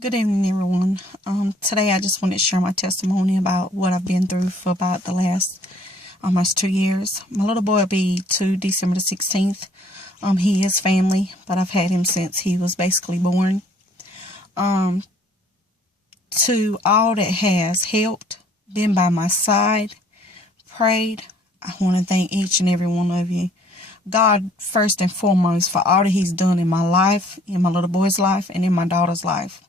Good evening, everyone. Today I just wanted to share my testimony about what I've been through for about the last almost 2 years. My little boy will be 2 December the 16th. He is family, but I've had him since he was basically born. To all that has helped, been by my side, prayed, I want to thank each and every one of you. God, first and foremost, for all that He's done in my life, in my little boy's life, and in my daughter's life.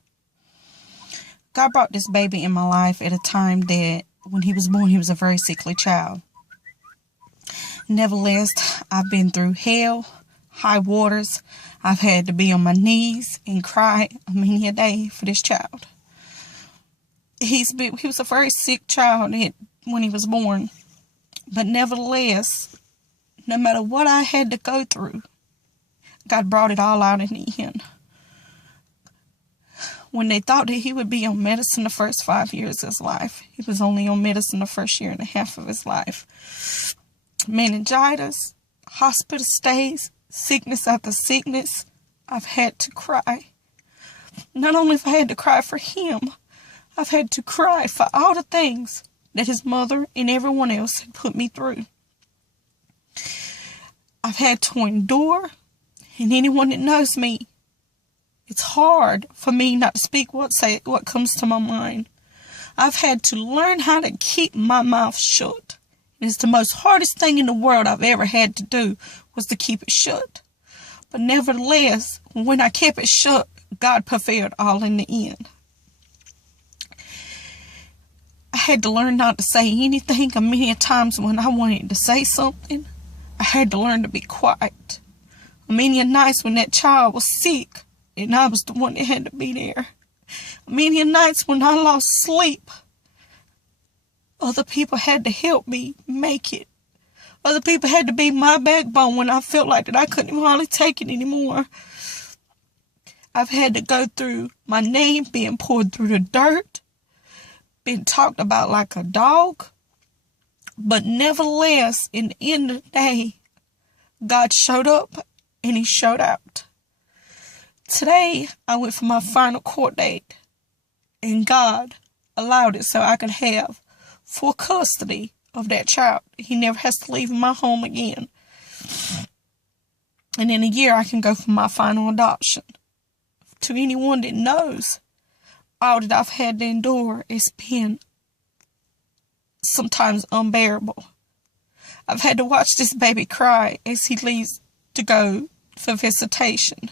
God brought this baby in my life at a time that when he was born, he was a very sickly child. Nevertheless, I've been through hell, high waters. I've had to be on my knees and cry many a day for this child. He was a very sick child when he was born. But nevertheless, no matter what I had to go through, God brought it all out in the end. When they thought that he would be on medicine the first 5 years of his life, he was only on medicine the first year and a half of his life. Meningitis, hospital stays, sickness after sickness, I've had to cry. Not only have I had to cry for him, I've had to cry for all the things that his mother and everyone else had put me through. I've had to endure, and anyone that knows me, it's hard for me not to speak what comes to my mind. I've had to learn how to keep my mouth shut. It's the most hardest thing in the world I've ever had to do was to keep it shut. But nevertheless, when I kept it shut, God prevailed all in the end. I had to learn not to say anything, and many times when I wanted to say something, I had to learn to be quiet. Many nights when that child was sick, and I was the one that had to be there. Many nights when I lost sleep, other people had to help me make it. Other people had to be my backbone when I felt like that I couldn't hardly take it anymore. I've had to go through my name being poured through the dirt, being talked about like a dog. But nevertheless, in the end of the day, God showed up and He showed out. Today, I went for my final court date, and God allowed it so I could have full custody of that child. He never has to leave my home again. And in a year, I can go for my final adoption. To anyone that knows, all that I've had to endure has been sometimes unbearable. I've had to watch this baby cry as he leaves to go for visitation.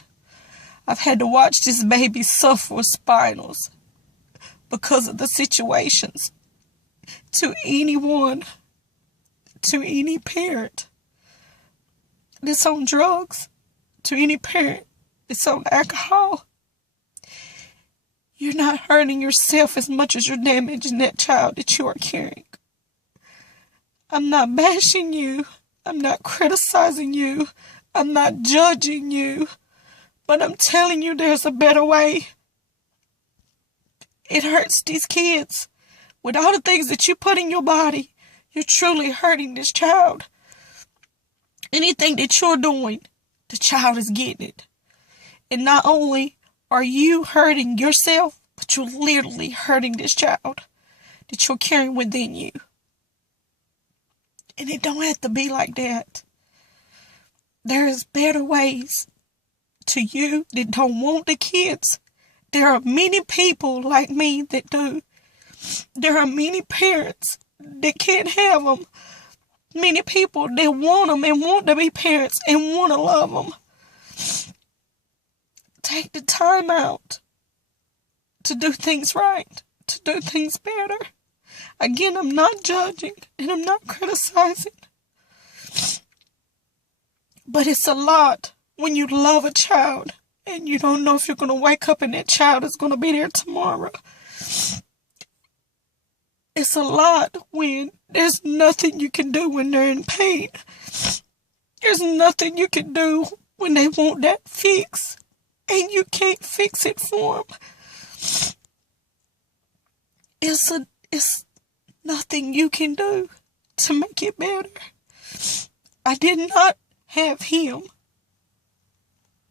I've had to watch this baby suffer with spinals because of the situations. To anyone, to any parent that's on drugs, to any parent that's on alcohol, you're not hurting yourself as much as you're damaging that child that you are carrying. I'm not bashing you. I'm not criticizing you. I'm not judging you. But I'm telling you there's a better way. It hurts these kids. With all the things that you put in your body, you're truly hurting this child. Anything that you're doing, the child is getting it. And not only are you hurting yourself, but you're literally hurting this child that you're carrying within you. And it don't have to be like that. There's better ways. To you that don't want the kids, there are many people like me that do. There are many parents that can't have them. Many people that want them and want to be parents and want to love them. Take the time out to do things right, to do things better. Again, I'm not judging and I'm not criticizing. But it's a lot when you love a child and you don't know if you're going to wake up and that child is going to be there tomorrow. It's a lot when there's nothing you can do when they're in pain. There's nothing you can do when they want that fix and you can't fix it for them. It's nothing you can do to make it better. I did not have him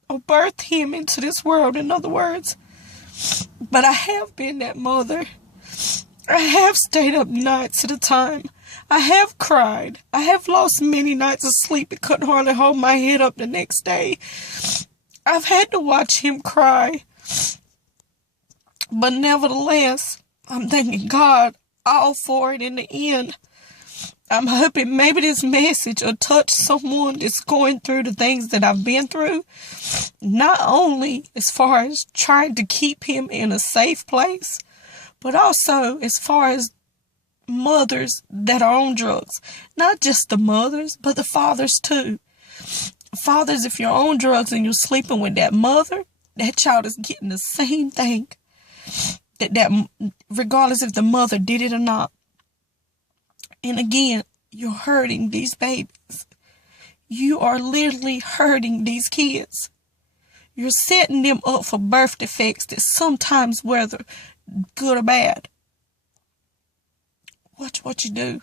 or birth him into this world. In other words, But I have been that mother. I have stayed up nights at a time. I have cried. I have lost many nights of sleep and couldn't hardly hold my head up the next day. I've had to watch him cry. But nevertheless, I'm thanking God all for it in the end. I'm hoping maybe this message will touch someone that's going through the things that I've been through. Not only as far as trying to keep him in a safe place, but also as far as mothers that are on drugs. Not just the mothers, but the fathers too. Fathers, if you're on drugs and you're sleeping with that mother, that child is getting the same thing. That regardless if the mother did it or not. And again, you're hurting these babies. You are literally hurting these kids. You're setting them up for birth defects that sometimes, whether good or bad. Watch what you do.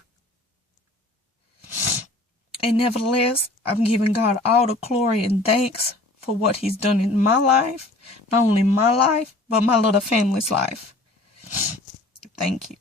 And nevertheless, I'm giving God all the glory and thanks for what he's done in my life. Not only my life, but my little family's life. Thank you.